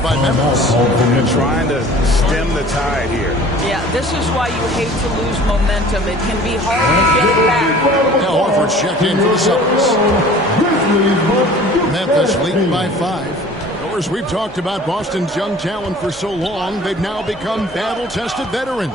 called by Memphis. They're trying to stem the tide here. Yeah, this is why you hate to lose momentum. It can be hard to get it back. Now Horford's checked in for the Celtics. Memphis leading by 5. Of course, we've talked about Boston's young talent for so long. They've now become battle-tested veterans.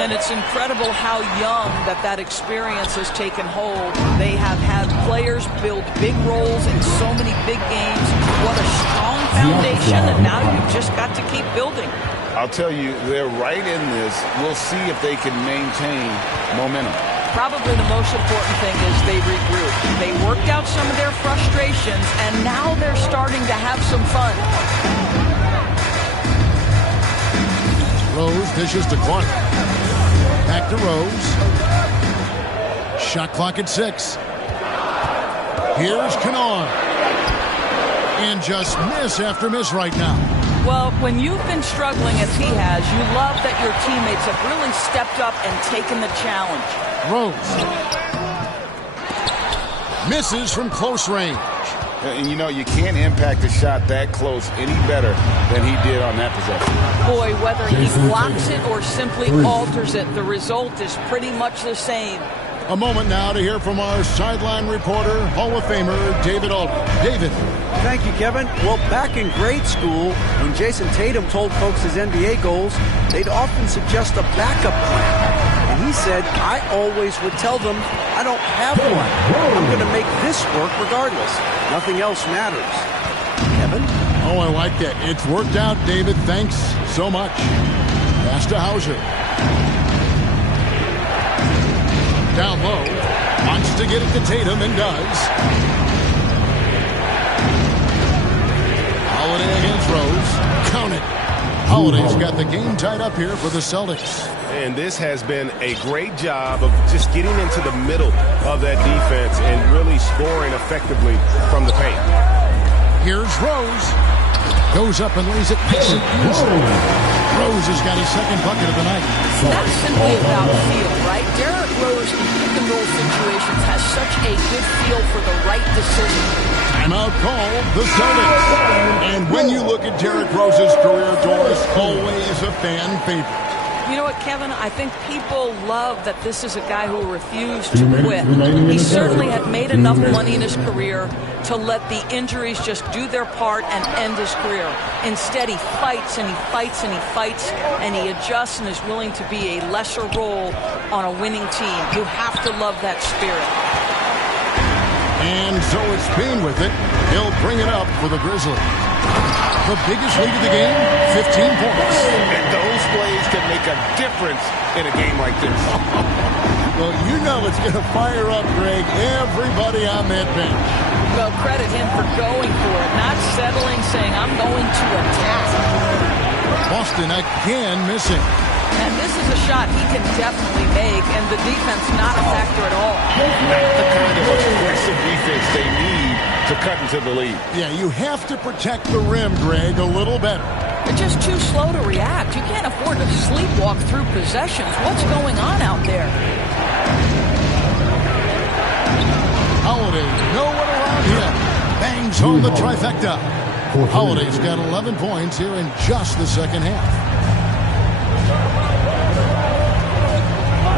And it's incredible how young that experience has taken hold. They have had players build big roles in so many big games. What a strong foundation, and now you've just got to keep building. I'll tell you, they're right in this. We'll see if they can maintain momentum. Probably the most important thing is they regrouped. They worked out some of their frustrations, and now they're starting to have some fun. Rose dishes to Clark. Back to Rose. Shot clock at 6. Here's Kennard. And just miss after miss right now. Well, when you've been struggling as he has, you love that your teammates have really stepped up and taken the challenge. Rose. Misses from close range. And you know, you can't impact a shot that close any better than he did on that possession. Boy, whether he blocks it or simply alters it, the result is pretty much the same. A moment now to hear from our sideline reporter, Hall of Famer David Aldridge. David. Thank you, Kevin. Well, back in grade school, when Jason Tatum told folks his NBA goals, they'd often suggest a backup plan. And he said, I always would tell them, I don't have one. I'm going to make this work regardless. Nothing else matters. Kevin? Oh, I like that. It's worked out, David. Thanks so much. Pass to Hauser. Down low. Wants to get it to Tatum and does. Holiday against Rose. Count it. Holiday's got the game tied up here for the Celtics. And this has been a great job of just getting into the middle of that defense and really scoring effectively from the paint. Here's Rose. Goes up and lays it nice and easy. Rose has got his second bucket of the night. That's simply about feel, right? Derrick Rose in pick-and-roll situations has such a good feel for the right decision. Timeout called the Celtics. And when you look at Derrick Rose's career, Doris, always a fan favorite. You know what, Kevin? I think people love that this is a guy who refused to quit. He certainly had made enough money in his career to let the injuries just do their part and end his career. Instead, he fights and he fights and he fights, and he adjusts and is willing to be a lesser role on a winning team. You have to love that spirit. And so it's Spain with it. He'll bring it up for the Grizzlies. The biggest lead of the game, 15 points. And those plays can make a difference in a game like this. Well, you know it's going to fire up, Greg, everybody on that bench. Well, credit him for going for it, not settling, saying, I'm going to attack. Boston again missing. And this is a shot he can definitely make, and the defense not a factor at all. Not the kind of aggressive defense they need to cut into the lead. Yeah, you have to protect the rim, Greg, a little better. They're just too slow to react. You can't afford to sleepwalk through possessions. What's going on out there? Holiday, no one around him. Bangs home the trifecta. Holiday's got 11 points here in just the second half.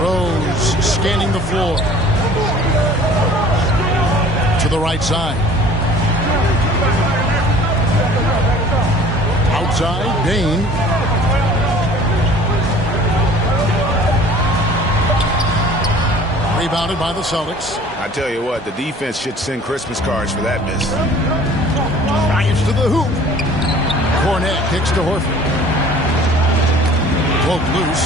Rose scanning the floor. To the right side. Outside, Dane. Rebounded by the Celtics. I tell you what, the defense should send Christmas cards for that miss. Bryant's to the hoop. Cornette kicks to Horford. Cloak loose.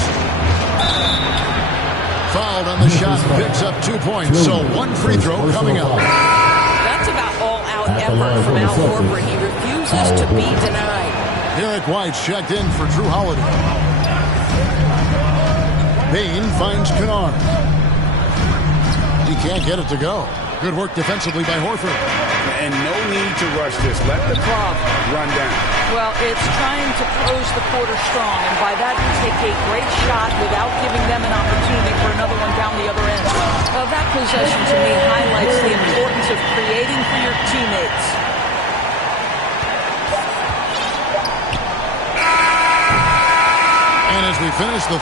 Fouled on the shot, picks up 2 points. So one free throw coming up. That's about all-out effort from Al Horford. He refuses to be denied. Derek White's checked in for Drew Holiday. Bain finds Kennard. He can't get it to go. Good work defensively by Horford. And no need to rush this. Let the clock run down. Well, it's trying to close the quarter strong, and by that you take a great shot without giving them an opportunity for another one down the other end. Well, that possession to me highlights the importance of creating for your teammates. finish the...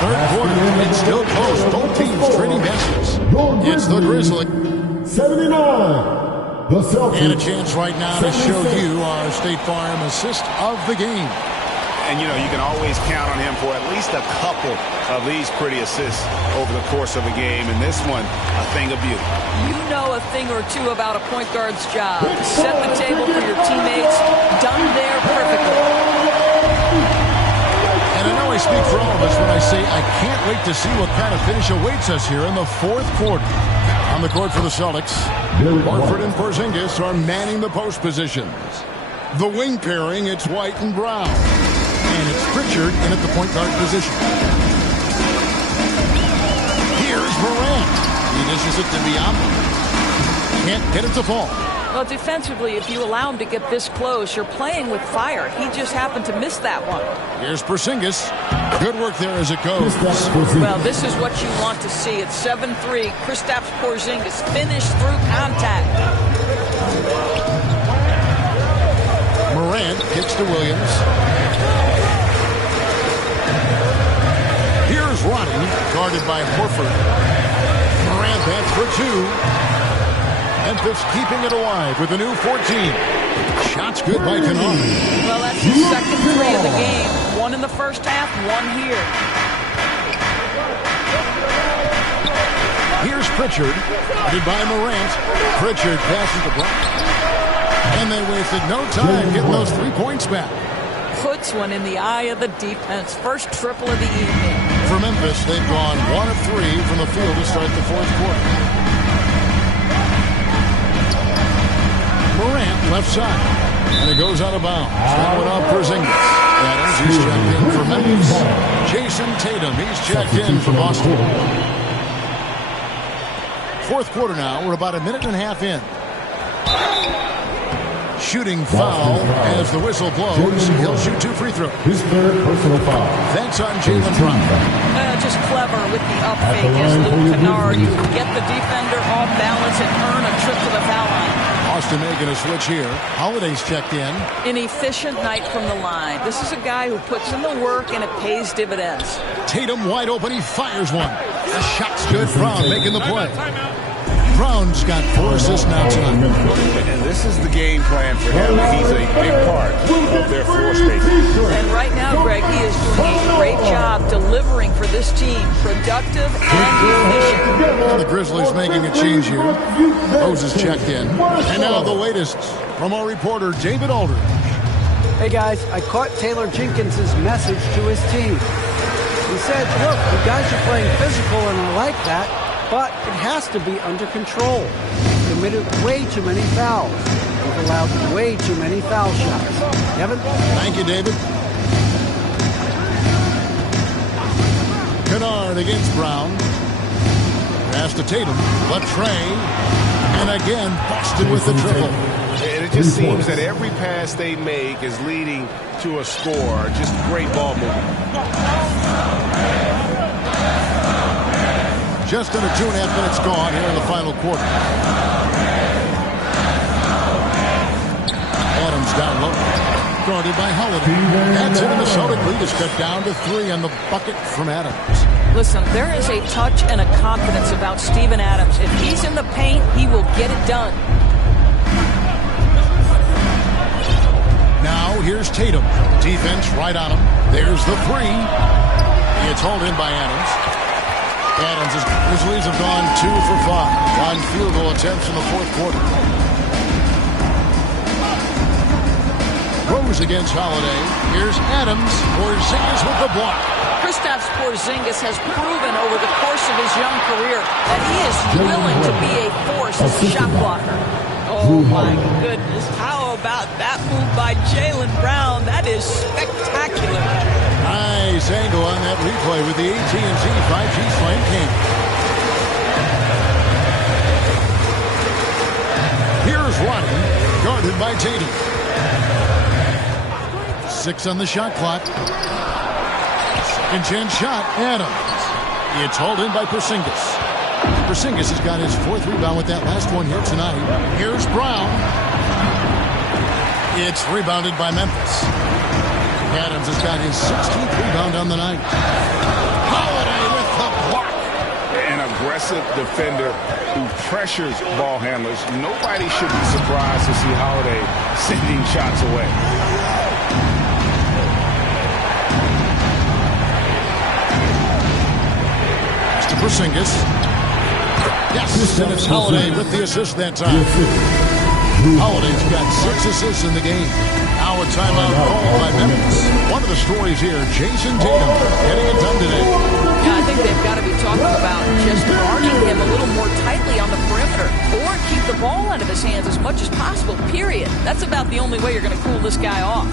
Third quarter, it's still close. Both teams trading baskets. It's the Grizzlies. 79. The Celtics. And a chance right now to show you our State Farm assist of the game. And, you know, you can always count on him for at least a couple of these pretty assists over the course of a game. And this one, a thing of beauty. You know a thing or two about a point guard's job. Set the table for your teammates. Done there perfectly. And I know I speak for all of us when I say I can't wait to see what kind of finish awaits us here in the fourth quarter. On the court for the Celtics, Horford and Porzingis are manning the post positions. The wing pairing, it's White and Brown. And it's Pritchard in at the point guard position. Here's Morant. He dishes it to Biyombo. Can't get it to fall. Well, defensively, if you allow him to get this close, you're playing with fire. He just happened to miss that one. Here's Porzingis. Good work there as it goes. Well, this is what you want to see. It's 7-3. Kristaps Porzingis finished through contact. Morant kicks to Williams. Here's Ronnie, guarded by Horford. Morant bats for two. Memphis keeping it alive with a new 14. Shots good by Kennard. Well, that's his second three of the game. One in the first half, one here. Here's Pritchard, guarded by Morant. Pritchard passes the block. And they wasted no time getting those 3 points back. Puts one in the eye of the defense. First triple of the evening. For Memphis, they've gone 1 of 3 from the field to start the fourth quarter. Morant left side, and it goes out of bounds. That one off Porzingis. Adams, he's checked in for Memphis. Jason Tatum, he's checked in for Boston. Fourth quarter now. We're about a minute and a half in. Shooting foul as the whistle blows. He'll shoot 2 free throws. His third personal foul. That's on Jalen Brown. Just clever with the up fake as Luke Kennard. You can get the defender off balance and earn a trip to the foul line. Austin making a switch here. Holiday's checked in. An efficient night from the line. This is a guy who puts in the work and it pays dividends. Tatum wide open. He fires one. The shot's good. Brown making the play. Brown's got 4 assists now tonight. And this is the game plan for him. He's a big part of their floor spacing. And right now, Greg, he is doing a great job delivering for this team. Productive and efficient. The Grizzlies making a change here. Rose is checked in. And now the latest from our reporter, David Aldridge. Hey, guys, I caught Taylor Jenkins' message to his team. He said, look, you guys are playing physical, and I like that, but it has to be under control. You've committed way too many fouls. You've allowed way too many foul shots. Kevin? Thank you, David. Kennard against Brown. Pass to Tatum. Latrey. And again, Boston with the triple. And it just seems that every pass they make is leading to a score. Just great ball movement. Just under 2.5 minutes gone here in the final quarter. Adams down low. Guarded by Holiday. That's it, and the Celtic lead is cut down to 3 on the bucket from Adams. Listen, there is a touch and a confidence about Steven Adams. If he's in the paint, he will get it done. Now here's Tatum. Defense right on him. There's the 3. It's hauled in by Adams. His leads have gone 2 for 5 on field goal attempts in the fourth quarter. Rose against Holiday. Here's Adams. Porzingis with the block. Kristaps Porzingis has proven over the course of his young career that he is willing to be a force as a shot blocker. Oh, my goodness. How about that move by Jaylen Brown? That is spectacular. Nice angle on that replay with the AT&T 5G Slam King. Here's Rodney, guarded by Tatum. 6 on the shot clock. Second chance shot, Adams. It's hauled in by Porzingis. Porzingis has got his 4th rebound with that last one here tonight. Here's Brown. It's rebounded by Memphis. Adams has got his 16th rebound on the night. Holiday with the block. An aggressive defender who pressures ball handlers. Nobody should be surprised to see Holiday sending shots away. Porzingis. Yes, and it's Holiday with the assist that time. Holiday's got 6 assists in the game. Now a timeout called by Memphis. One of the stories here, Jason Tatum getting it done today. Yeah, I think they've got to be talking about just guarding him a little more tightly on the perimeter or keep the ball out of his hands as much as possible, period. That's about the only way you're going to cool this guy off.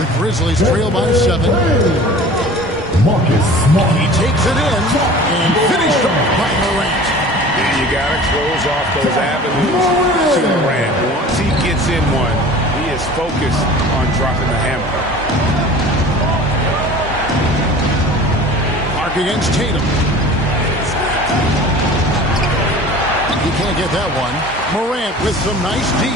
The Grizzlies trail by 7. Marcus Smart. He takes it in and finished off by Morant. You got to close off those avenues to Morant. Once he gets in one, he is focused on dropping the hammer. Mark against Tatum. He can't get that one. Morant with some nice D.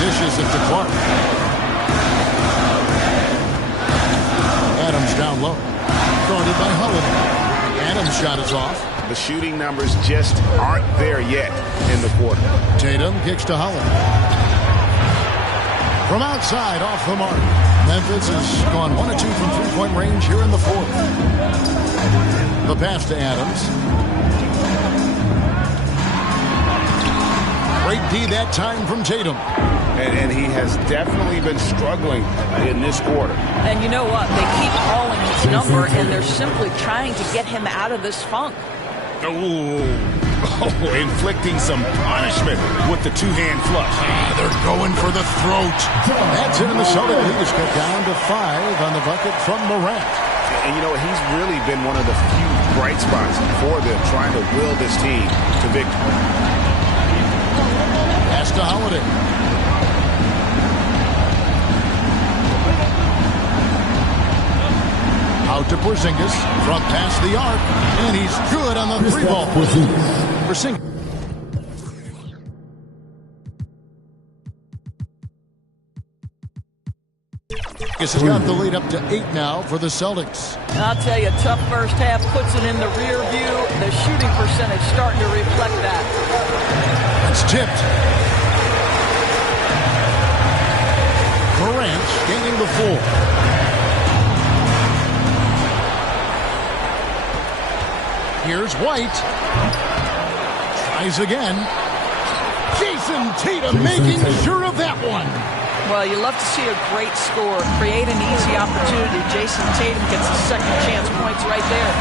Dishes it to Clark. Adams down low. Guarded by Holiday. Adams' shot is off. The shooting numbers just aren't there yet in the quarter. Tatum kicks to Holiday. From outside, off the mark. Memphis has gone 1 of 2 from three-point range here in the 4th. The pass to Adams. Great D that time from Tatum. And he has definitely been struggling in this quarter. And you know what? They keep calling his number, and they're simply trying to get him out of this funk. Inflicting some punishment with the two-hand flush. They're going for the throat. That's it, and the Celtic lead is cut down to 5 on the bucket from Morant. And, you know, he's really been one of the few bright spots for them, trying to will this team to victory. Pass to Holiday. Out to Porzingis from past the arc, and he's good on the 3-ball. Porzingis. Has got the lead up to 8 now for the Celtics. And I'll tell you, tough first half puts it in the rear view. The shooting percentage starting to reflect that. It's tipped. Morant gaining the 4. Here's White. Tries again. Jason Tatum making sure of that one. Well, you love to see a great score. Create an easy opportunity. Jason Tatum gets a second chance points right there.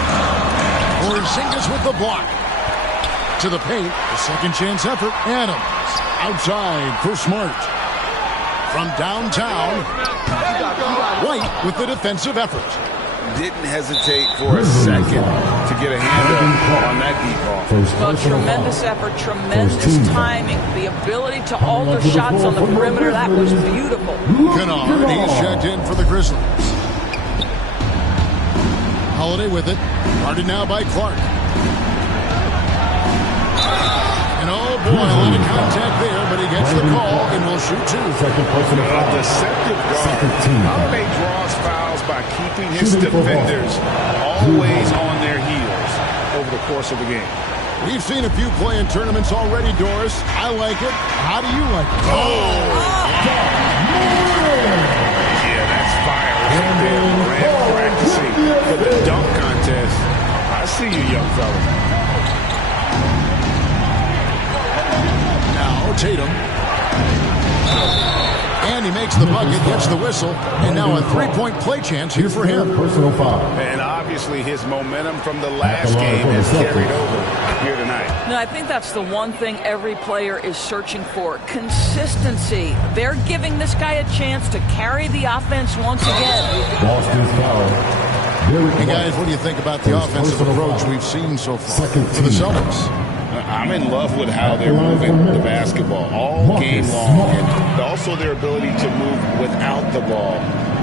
Porzingis with the block. To the paint. The second chance effort. Adams. Outside for Smart. From downtown. White with the defensive effort. Didn't hesitate for a second to get a hand on that deep ball. Well, tremendous effort, tremendous timing. The ability to alter shots on the perimeter, that was beautiful. Kennard, he's checked in for the Grizzlies. Holiday with it. Guarded now by Clark. And oh boy, a lot of contact there, but he gets the call and will shoot 2. Deceptive guard. Holiday draws fouls by keeping his defenders always on their heels over the course of the game. We've seen a few play-in tournaments already, Doris. I like it. How do you like it? Yeah, that's fire right there. Morant practicing for the dunk contest. I see you, young fella. Now Tatum. And he makes the bucket, gets the whistle, and now a three-point play chance here for him. Personal foul. And obviously his momentum from the last game has carried over here tonight. No, I think that's the one thing every player is searching for. Consistency. They're giving this guy a chance to carry the offense once again. Boston's foul. Hey, guys, what do you think about the offensive approach we've seen so far for the Celtics? I'm in love with how they're moving the basketball all game long, and also their ability to move without the ball.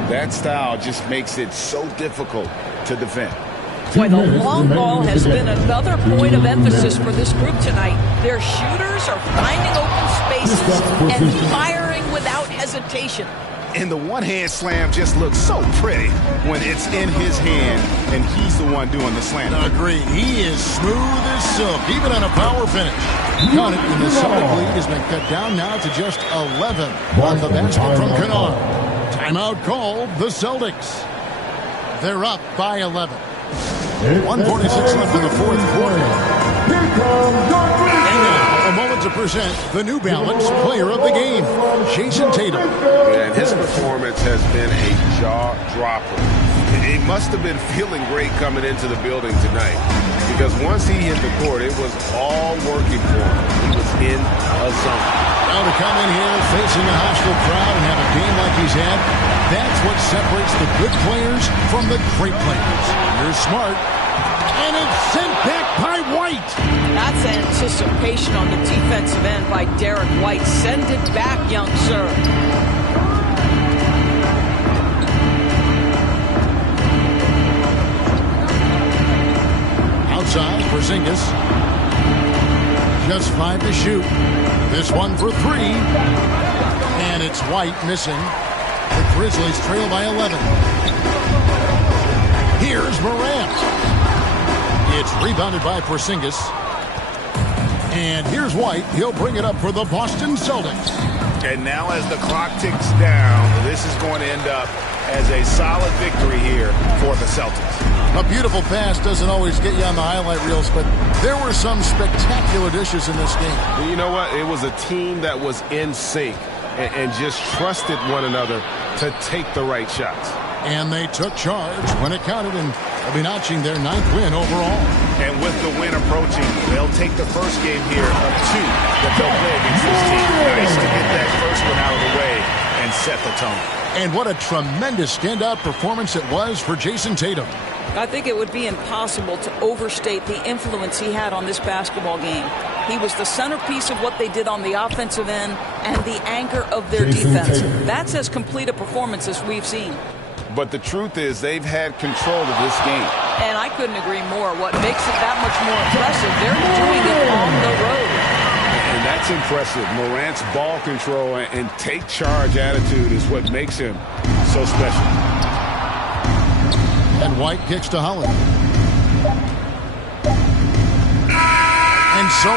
That style just makes it so difficult to defend. Boy, the long ball has been another point of emphasis for this group tonight. Their shooters are finding open spaces and firing without hesitation. And the one-hand slam just looks so pretty when it's in his hand and he's the one doing the slam. Agreed. He is smooth as silk, even on a power finish. Got it, and the Celtic lead has been cut down now to just 11 on the basket from Kennard. Timeout called the Celtics. They're up by 11. 1:46 left in the fourth quarter. And now, a moment to present the New Balance Player of the Game, Jason Tatum. And his performance has been a jaw-dropper. He must have been feeling great coming into the building tonight, because once he hit the court, it was all working for him. He was in a zone. Now to come in here facing a hostile crowd and have a game like he's had, that's what separates the good players from the great players. You're smart. And it's sent back by White. That's anticipation on the defensive end by Derek White. Send it back, young sir. Outside, Porzingis. Just 5 to shoot. This one for 3. And it's White missing. The Grizzlies trail by 11. Here's Morant. It's rebounded by Porzingis. And here's White. He'll bring it up for the Boston Celtics. And now as the clock ticks down, this is going to end up as a solid victory here for the Celtics. A beautiful pass doesn't always get you on the highlight reels, but there were some spectacular dishes in this game. You know what? It was a team that was in sync and just trusted one another to take the right shots. And they took charge when it counted, and they'll be notching their 9th win overall. And with the win approaching, they'll take the first game here of 2 that they'll play against this team. Nice to get that first one out of the way and set the tone. And what a tremendous standout performance it was for Jason Tatum. I think it would be impossible to overstate the influence he had on this basketball game. He was the centerpiece of what they did on the offensive end and the anchor of their defense. That's as complete a performance as we've seen. But the truth is they've had control of this game. And I couldn't agree more. What makes it that much more impressive, they're doing it on the road. And that's impressive. Morant's ball control and take charge attitude is what makes him so special. And White kicks to Holland. And so